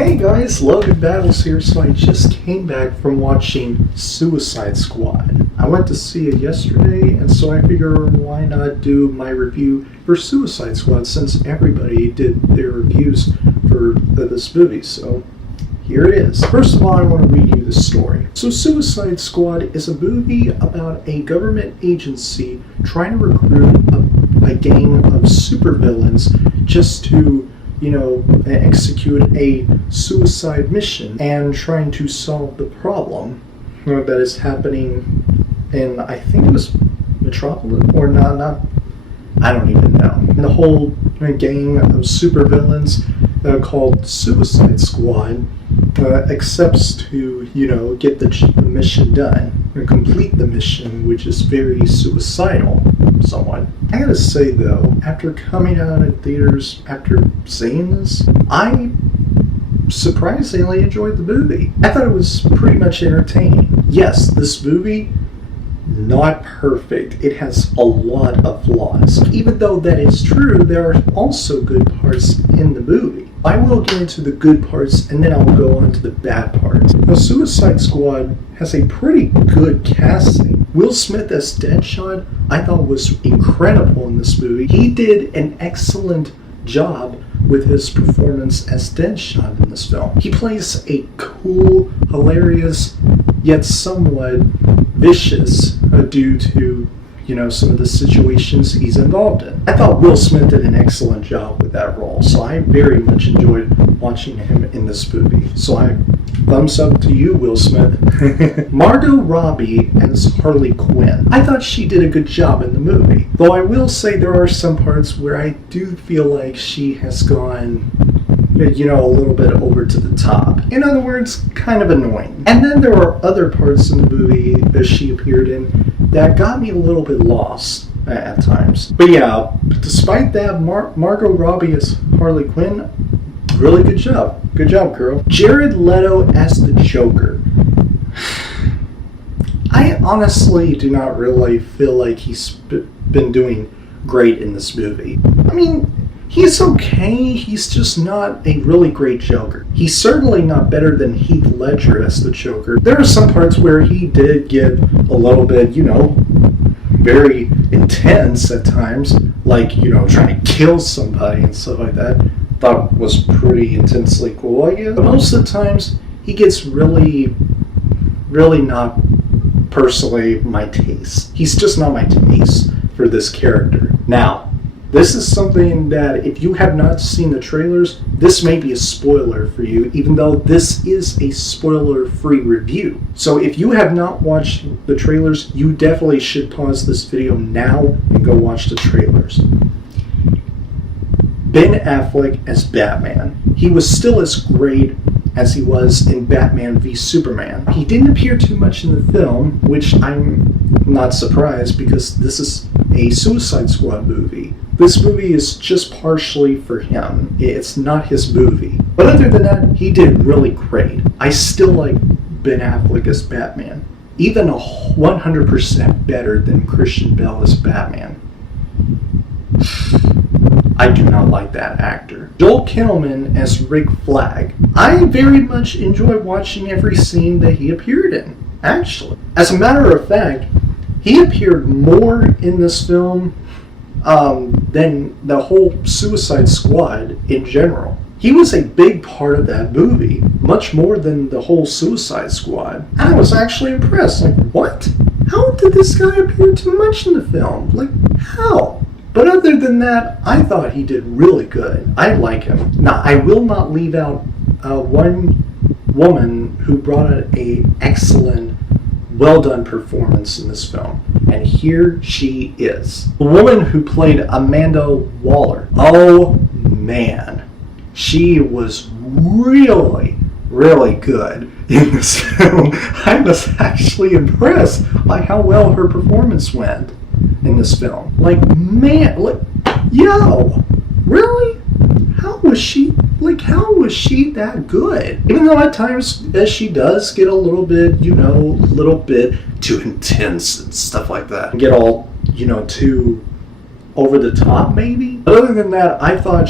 Hey guys, Logan Battles here. So I just came back from watching Suicide Squad. I went to see it yesterday, and so I figure why not do my review for Suicide Squad since everybody did their reviews for this movie. So here it is. First of all, I want to read you the story. So Suicide Squad is a movie about a government agency trying to recruit a gang of supervillains just to execute a suicide mission and trying to solve the problem that is happening in, I think it was Metropolis, or not, I don't even know. And the whole gang of supervillains called Suicide Squad accepts to, get the mission done and complete the mission, which is very suicidal, somewhat. I gotta say though, after coming out of theaters, after seeing this, I surprisingly enjoyed the movie. I thought it was pretty much entertaining. Yes, this movie, not perfect. It has a lot of flaws. Even though that is true, there are also good parts in the movie. I will get into the good parts and then I'll go on to the bad parts. Now, Suicide Squad has a pretty good casting. Will Smith as Deadshot, I thought was incredible in this movie. He did an excellent job with his performance as Deadshot in this film. He plays a cool, hilarious, yet somewhat vicious due to some of the situations he's involved in. I thought Will Smith did an excellent job with that role, so I very much enjoyed watching him in this movie. So thumbs up to you, Will Smith. Margot Robbie as Harley Quinn. I thought she did a good job in the movie, though I will say there are some parts where I do feel like she has gone a little bit over to the top. In other words, kind of annoying. And then there are other parts in the movie that she appeared in that got me a little bit lost at times. But yeah, despite that, Margot Robbie as Harley Quinn, really good job. Good job, girl. Jared Leto as the Joker. I honestly do not really feel like he's been doing great in this movie. I mean, he's okay, he's just not a really great Joker. He's certainly not better than Heath Ledger as the Joker. There are some parts where he did get a little bit, very intense at times, like, trying to kill somebody and stuff like that. Thought was pretty intensely cool, I guess. But most of the times, he gets really not personally my taste. He's just not my taste for this character. Now, this is something that if you have not seen the trailers, this may be a spoiler for you, even though this is a spoiler-free review. So if you have not watched the trailers, you definitely should pause this video now and go watch the trailers. Ben Affleck as Batman. He was still as great as he was in Batman v Superman. He didn't appear too much in the film, which I'm not surprised because this is a Suicide Squad movie. This movie is just partially for him. It's not his movie. But other than that, he did really great. I still like Ben Affleck as Batman. Even 100% better than Christian Bale as Batman. I do not like that actor. Joel Kinnaman as Rick Flag. I very much enjoy watching every scene that he appeared in, actually. As a matter of fact, he appeared more in this film than the whole Suicide Squad in general. He was a big part of that movie, much more than the whole Suicide Squad. I was actually impressed. Like, what? How did this guy appear too much in the film? Like, how? But other than that, I thought he did really good. I like him. Now, I will not leave out one woman who brought an excellent, well-done performance in this film. And here she is. The woman who played Amanda Waller. Oh, man. She was really, really good in this film. I was actually impressed by how well her performance went in this film. Like, man, really? How was she that good? Even though at times she does get a little bit too intense and stuff like that. Get all, too over the top maybe. But other than that, I thought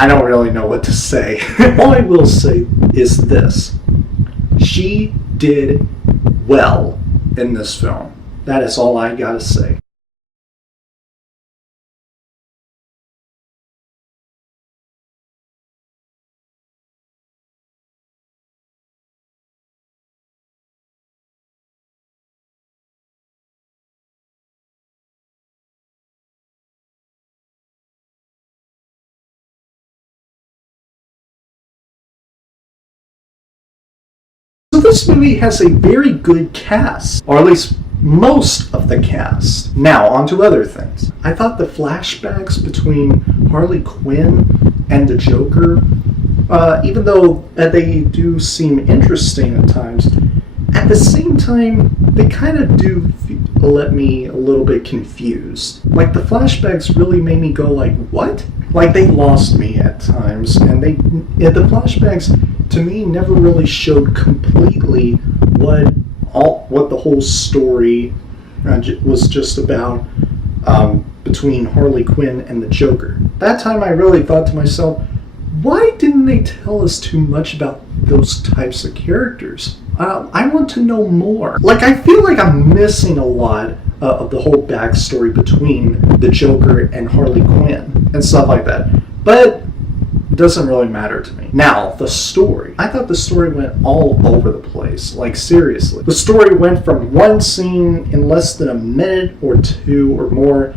I don't really know what to say. All I will say is this. She did well in this film. That is all I gotta say. So this movie has a very good cast, or at least most of the cast. Now, on to other things. I thought the flashbacks between Harley Quinn and the Joker, even though they do seem interesting at times, at the same time, they kind of do let me a little bit confused. Like, the flashbacks really made me go like, what? Like, they lost me at times, and the flashbacks to me never really showed completely what the whole story was just about between Harley Quinn and the Joker. That time I really thought to myself, why didn't they tell us too much about those types of characters? I want to know more. Like, I feel like I'm missing a lot of the whole backstory between the Joker and Harley Quinn and stuff like that. But it doesn't really matter to me. Now, the story. I thought the story went all over the place. Like, seriously. The story went from one scene in less than a minute or two or more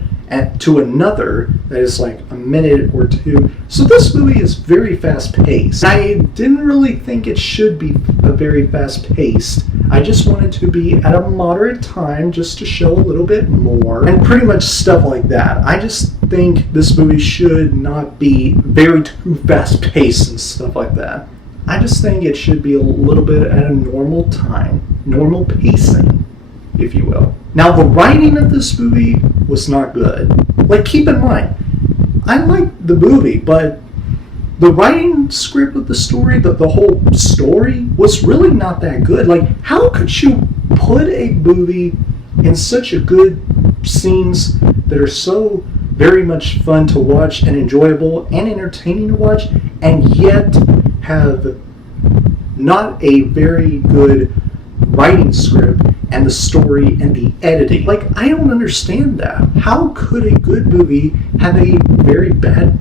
to another that is like a minute or two. So this movie is very fast-paced. I didn't really think it should be very fast-paced. I just wanted to be at a moderate time just to show a little bit more and pretty much stuff like that. I just think this movie should not be very too fast-paced and stuff like that. I just think it should be a little bit at a normal time, normal pacing, if you will. Now, the writing of this movie was not good. Like, keep in mind, I liked the movie, but the writing script of the story, the whole story, was really not that good. Like, how could you put a movie in such a good scenes that are so very much fun to watch and enjoyable and entertaining to watch, and yet have not a very good writing script and the story and the editing? Like, I don't understand that. How could a good movie have a very bad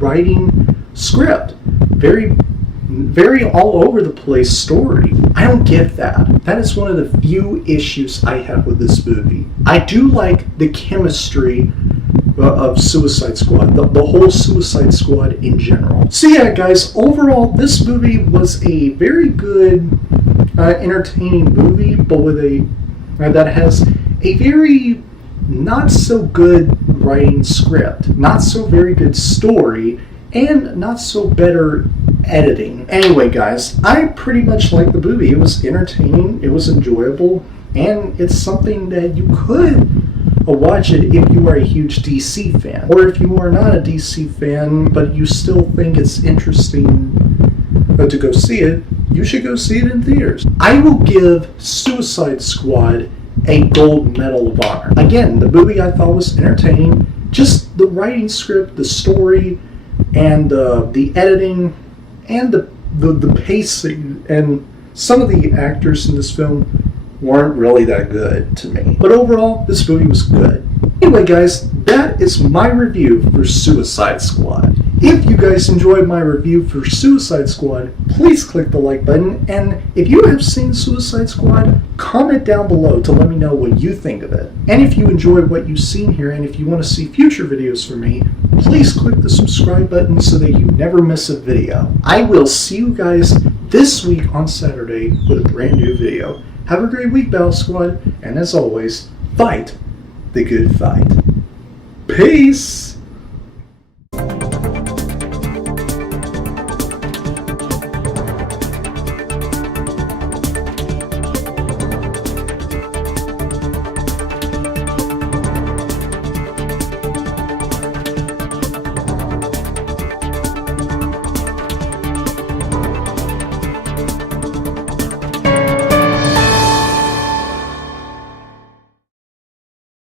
writing script? Very all over the place story. I don't get that. That is one of the few issues I have with this movie. I do like the chemistry of Suicide Squad, the whole Suicide Squad in general. So yeah, guys, overall, this movie was a very good, entertaining movie, but with that has a very not so good writing script, not so very good story, and not so better editing. Anyway, guys, I pretty much liked the movie. It was entertaining, it was enjoyable, and it's something that you could watch it if you are a huge DC fan. Or if you are not a DC fan, but you still think it's interesting to go see it, you should go see it in theaters. I will give Suicide Squad a gold medal of honor. Again, the movie I thought was entertaining. Just the writing script, the story, and the editing, and the pacing, and some of the actors in this film weren't really that good to me. But overall, this movie was good. Anyway, guys, that is my review for Suicide Squad. If you guys enjoyed my review for Suicide Squad, please click the like button, and if you have seen Suicide Squad, comment down below to let me know what you think of it. And if you enjoyed what you've seen here, and if you want to see future videos from me, please click the subscribe button so that you never miss a video. I will see you guys this week on Saturday with a brand new video. Have a great week, BattleSquad, and as always, fight the good fight. Peace!